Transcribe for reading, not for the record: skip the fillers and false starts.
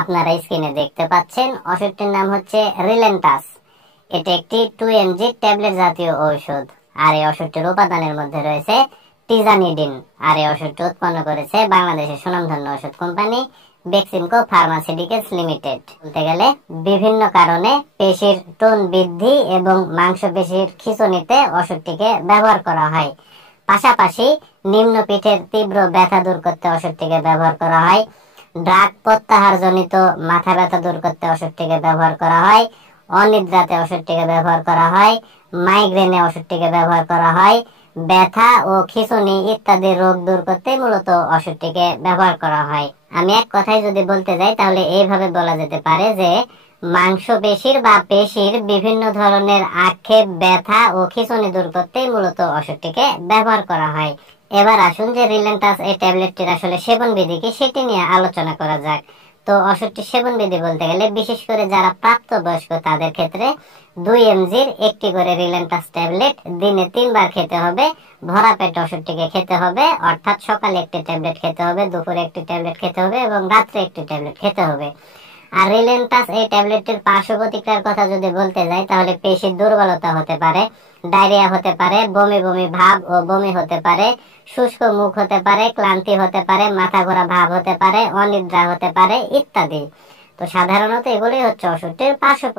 আপনারা স্ক্রিনে দেখতে পাচ্ছেন। ওষুধটির নাম হচ্ছে রিলেন্টাস। এটা একটি 2mg ট্যাবলেট জাতীয় ঔষধ। আর এই ওষুধটির উপাদানের মধ্যে রয়েছে টিজানিডিন। আর এই ওষুধটি উৎপন্ন করেছে বাংলাদেশের সুনামধন্য ওষুধ কোম্পানি বেক্সিমকো ফার্মাসিউটিক্যালস লিমিটেড। বলতে গেলে বিভিন্ন কারণে পেশির টোন বৃদ্ধি এবং মাংসপেশির খিঁচুনিতে ওষুধটিকে ব্যবহার করা হয়। পাশাপাশি নিম্ন পিঠের তীব্র ব্যথা দূর করতে ওষুধটিকে ব্যবহার করা হয়। ড্রাগ প্রত্যাহারজনিত মাথা ব্যথা দূর করতে ওষুধটিকে ব্যবহার করা হয়। অনিদ্রাতে ওষুধটিকে ব্যবহার করা হয়। মাইগ্রেনে ওষুধটিকে ব্যবহার করা হয়। ব্যথা ও খিঁচুনি ইত্যাদি রোগ দূর করতে মূলত ওষুধটিকে ব্যবহার করা হয়। আমি এক কথায় যদি বলতে যাই তাহলে এইভাবে বলা যেতে পারে যে মাংসপেশির বা পেশির বিভিন্ন ধরনের আক্ষেপ, ব্যথা ও খিঁচুনি দূর করতে মূলত ওষুধটিকে ব্যবহার করা হয়। এবার আসুন যে রিলেন্টাস এই ট্যাবলেটটির আসলে সেবনবিধি কি সেটি নিয়ে আলোচনা করা যাক। তো ওষুধটির সেবনবিধি বলতে গেলে বিশেষ করে যারা প্রাপ্তবয়স্ক তাদের ক্ষেত্রে 2mg একটি করে রিলেন্টাস ট্যাবলেট দিনে 3 বার খেতে হবে। ভরা পেট ওষুধটিকে খেতে হবে, অর্থাৎ সকালে একটি ট্যাবলেট খেতে হবে, দুপুরে একটি ট্যাবলেট খেতে হবে এবং রাত্রে একটি ট্যাবলেট খেতে হবে। আর রিলেন্টাস এই ট্যাবলেটটির পার্শ্ব প্রতিক্রিয়ার কথা যদি বলতে যাই তাহলে পেশির দুর্বলতা হতে পারে, ডায়রিয়া হতে পারে, বমি বমি ভাব ও বমি হতে পারে, শুষ্ক মুখ হতে পারে, ক্লান্তি হতে পারে, মাথা ঘোরা ভাব হতে পারে, অনিদ্রা হতে পারে ইত্যাদি। তো সাধারণত এগুলোই হচ্ছে ওষুধটির পার্শ্ব